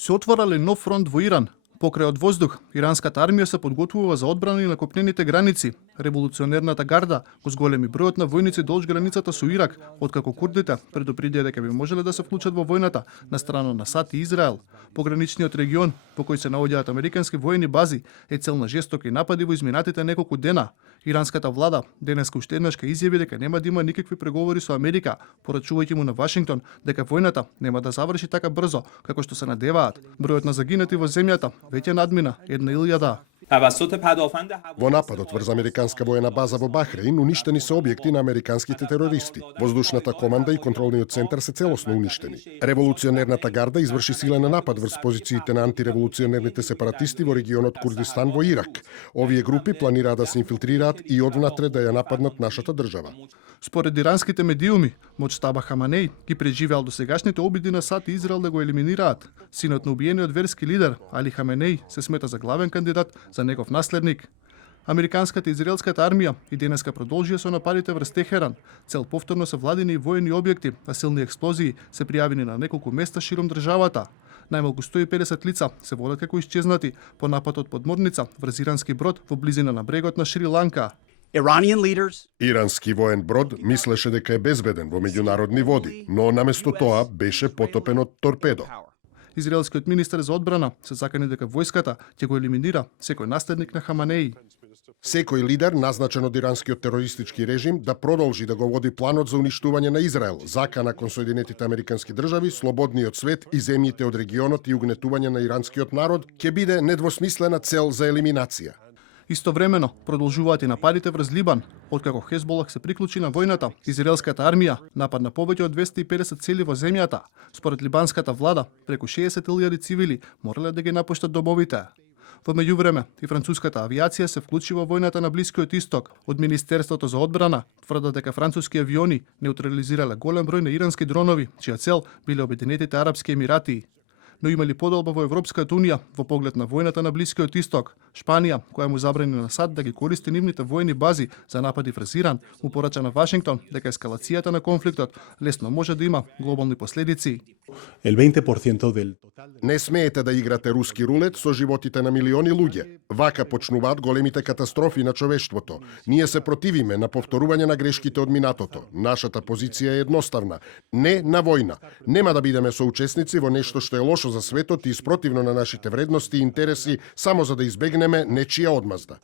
Се отвара ли нов фронт во Иран? Покрај од воздух, иранската армија се подготвува за одбрана на копнените граници. Револуционерната гарда го зголеми бројот на војници долж границата со Ирак, откако курдите предупредија дека би можеле да се вклучат во војната на страна на САД и Израел. Пограничниот регион, во кој се наоѓаат американски воени бази, е цел на жестоки напади во изминатите неколку дена. Иранската влада денеска уште еднаш изјави дека нема да има никакви преговори со Америка, порачувајќи му на Вашингтон дека војната нема да заврши така брзо како што се надеваат. Бројот на загинати во земјата веќе надмина 1.000. Во нападот врз американска воена база во Бахреин уништени се објекти на американските терористи. Воздушната команда и контролниот центар се целосно уништени. Револуционерната гарда изврши силен напад врз позициите на антиреволуционерните сепаратисти во регионот Курдистан во Ирак. Овие групи планираат да се инфилтрираат и одвнатре да ја нападнат нашата држава. Според иранските медиуми, Моџтаба Хаманеј ги преживеал досегашните обиди на САД и Израел да го елиминираат. Синот на убиениот верски лидер Али Хаменеј се смета за главен кандидат за негов наследник. Американската и израелската армија и денеска продолжија со нападите врз Техеран. Цел повторно се владени и воени објекти, а силни експлозии се пријавени на неколку места широм државата. Најмалку 150 лица се водат како исчезнати по напад од подморница врз ирански брод во близина на брегот на Шри-Ланка. Ирански воен брод мислеше дека е безбеден во меѓународни води, но наместо тоа беше потопен од торпедо. Израелскиот министер за одбрана се закани дека војската ќе го елиминира секој наследник на Хаманеј. Секој лидер назначен од иранскиот терористички режим да продолжи да го води планот за уништување на Израел, закана кон Соединетите американски држави, слободниот свет и земјите од регионот и угнетување на иранскиот народ ќе биде недвосмислена цел за елиминација. Истовремено продолжуваат и нападите врз Либан. Откако Хезболах се приклучи на војната, израелската армија нападна повеќе од 250 цели во земјата. Според либанската влада, преку 60.000 цивили морале да ги напуштат домовите. Во меѓувреме, и француската авиација се вклучи во војната на Блискиот Исток. Од Министерството за одбрана тврдат дека француски авиони неутрализирале голем број на ирански дронови, чија цел биле Обединетите арапски емирати. Но има ли подолба во Европската унија во поглед на војната на Блискиот Исток? Шпанија, која му забрани на САД да ги користи нивните воени бази за напади врз Иран, му порача на Вашингтон дека ескалацијата на конфликтот лесно може да има глобални последици. Не смеете да играте руски рулет со животите на милиони луѓе. Вака почнуваат големите катастрофи на човештвото. Ние се противиме на повторување на грешките од минатото. Нашата позиција е едноставна. Не на војна. Нема да бидеме соучесници во нешто што е лошо за светот и спротивно на нашите вредности и интереси, само за да избегнеме нечија одмазда.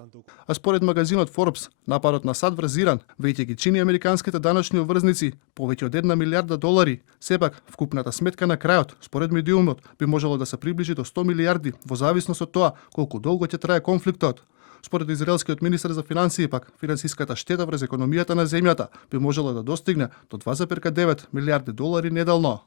А според магазинот Forbes, нападот на САД врз Иран веќе ги чини американските даночни обврзници повеќе од $1 милиарда. Сепак, вкупната сметка на крајот, според медиумот, би можело да се приближи до 100 милиарди во зависност од тоа колку долго ќе трае конфликтот. Според израелскиот министер за финансии пак, финансиската штета врз економијата на земјата би можела да достигне до $2,9 милиарди неделно.